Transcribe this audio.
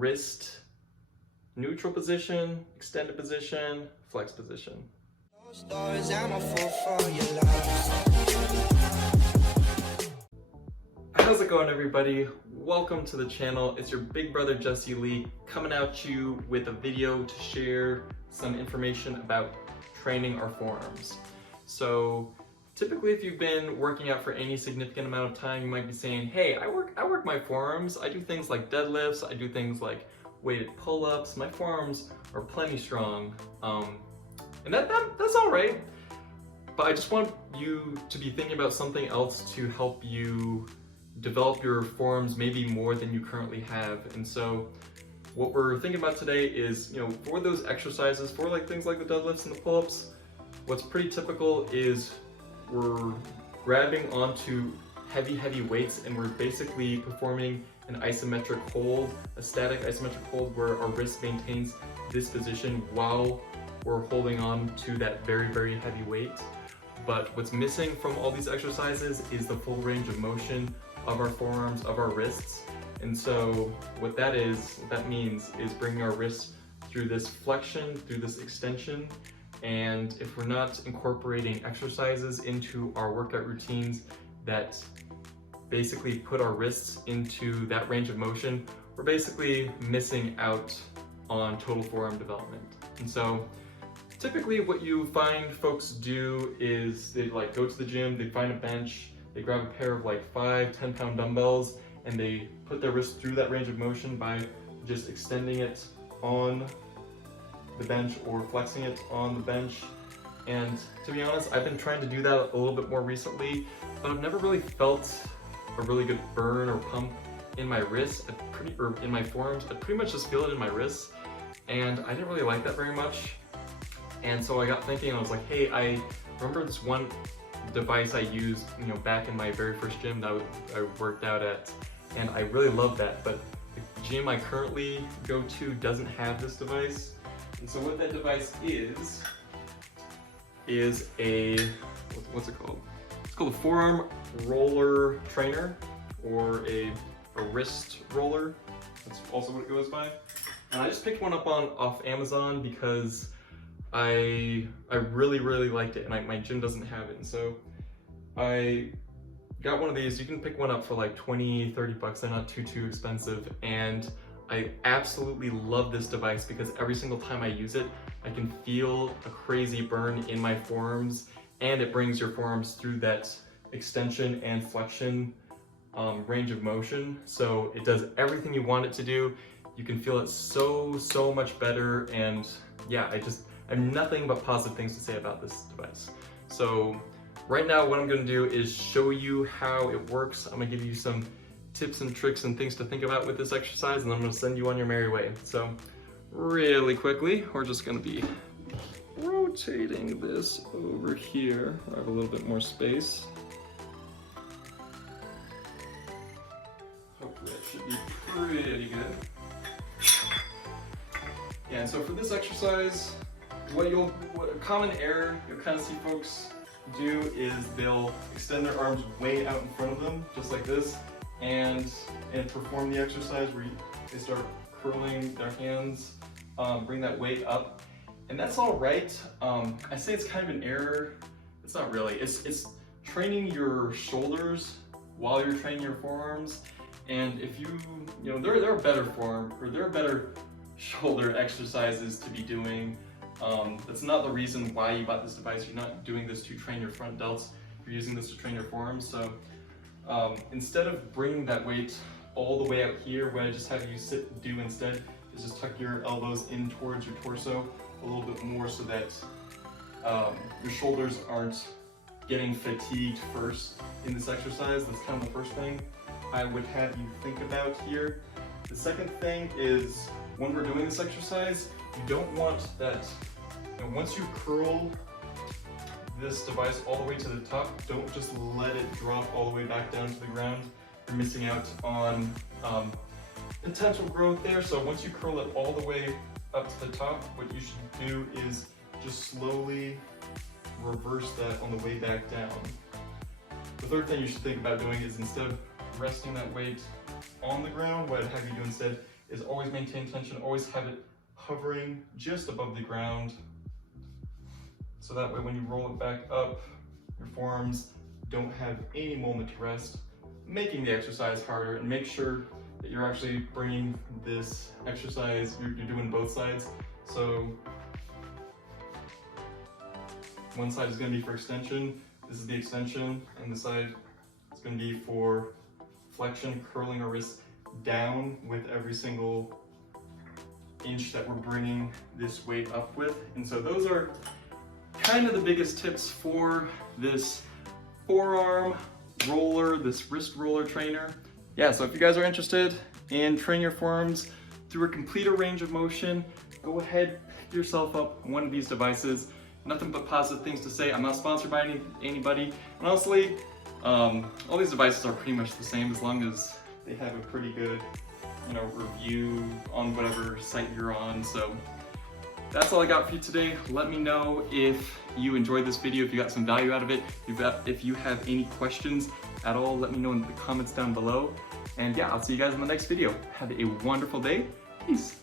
wrist neutral position, extended position, flex position. How's it going, everybody? Welcome to the channel. It's your big brother Jesse Lee coming at you with a video to share some information about training our forearms. So typically, if you've been working out for any significant amount of time, you might be saying, hey, I work my forearms. I do things like deadlifts, I do things like weighted pull-ups. My forearms are plenty strong. And that's all right. But I just want you to be thinking about something else to help you develop your forearms maybe more than you currently have. And so what we're thinking about today is, for those exercises, for like things like the deadlifts and the pull-ups, what's pretty typical is we're grabbing onto heavy weights and we're basically performing an isometric hold, a static isometric hold where our wrist maintains this position while we're holding on to that very heavy weight. But what's missing from all these exercises is the full range of motion of our forearms, of our wrists. And so what that means is bringing our wrists through this flexion, through this extension. And if we're not incorporating exercises into our workout routines that basically put our wrists into that range of motion, we're basically missing out on total forearm development. And so typically what you find folks do is they go to the gym, they find a bench, they grab a pair of 5-10 pound dumbbells, and they put their wrist through that range of motion by just extending it on the bench or flexing it on the bench. And to be honest, I've been trying to do that a little bit more recently, but I've never really felt a really good burn or pump in my wrists, or in my forearms. I pretty much just feel it in my wrists, and I didn't really like that very much. And so I got thinking, I was like, hey, I remember this one device I used, back in my very first gym that I worked out at, and I really loved that, but the gym I currently go to doesn't have this device. And so what that device is a, what's it called? It's called a forearm roller trainer, or a wrist roller. That's also what it goes by. And I just picked one up off Amazon because I really liked it, and my gym doesn't have it. And so I got one of these. You can pick one up for like 20-30 bucks. They're not too expensive. And I absolutely love this device because every single time I use it, I can feel a crazy burn in my forearms, and it brings your forearms through that extension and flexion range of motion. So it does everything you want it to do. You can feel it so much better. And yeah, I have nothing but positive things to say about this device. So right now what I'm gonna do is show you how it works. I'm gonna give you some tips and tricks and things to think about with this exercise, and I'm gonna send you on your merry way. So really quickly, we're just gonna be rotating this over here. I have a little bit more space. Hopefully that should be pretty good. Yeah, and so for this exercise, what a common error you'll kind of see folks do is they'll extend their arms way out in front of them, just like this, and perform the exercise where they start curling their hands, bring that weight up, and that's all right. I say it's kind of an error. It's not really. It's training your shoulders while you're training your forearms, and if there are better forearm, or there are better shoulder exercises to be doing. That's not the reason why you bought this device. You're not doing this to train your front delts. You're using this to train your forearms. So instead of bringing that weight all the way out here, what I just have you do instead is just tuck your elbows in towards your torso a little bit more, so that your shoulders aren't getting fatigued first in this exercise. That's kind of the first thing I would have you think about here. The second thing is, when we're doing this exercise, you don't want that, once you curl this device all the way to the top, don't just let it drop all the way back down to the ground. You're missing out on potential growth there. So once you curl it all the way up to the top, what you should do is just slowly reverse that on the way back down. The third thing you should think about doing is, instead of resting that weight on the ground, what I'd have you do instead is always maintain tension, always have it hovering just above the ground. So that way when you roll it back up, your forearms don't have any moment to rest, making the exercise harder. And make sure that you're actually bringing this exercise, you're doing both sides. So one side is going to be for extension, this is the extension, and the side is going to be for flexion, curling our wrists down with every single inch that we're bringing this weight up with. And so those are kind of the biggest tips for this forearm roller, this wrist roller trainer. Yeah, so if you guys are interested in training your forearms through a completer range of motion, go ahead, pick yourself up one of these devices. Nothing but positive things to say. I'm not sponsored by anybody. And honestly, all these devices are pretty much the same as long as they have a pretty good, review on whatever site you're on. So that's all I got for you today. Let me know if you enjoyed this video, if you got some value out of it. If you have any questions at all, let me know in the comments down below. And yeah, I'll see you guys in the next video. Have a wonderful day. Peace.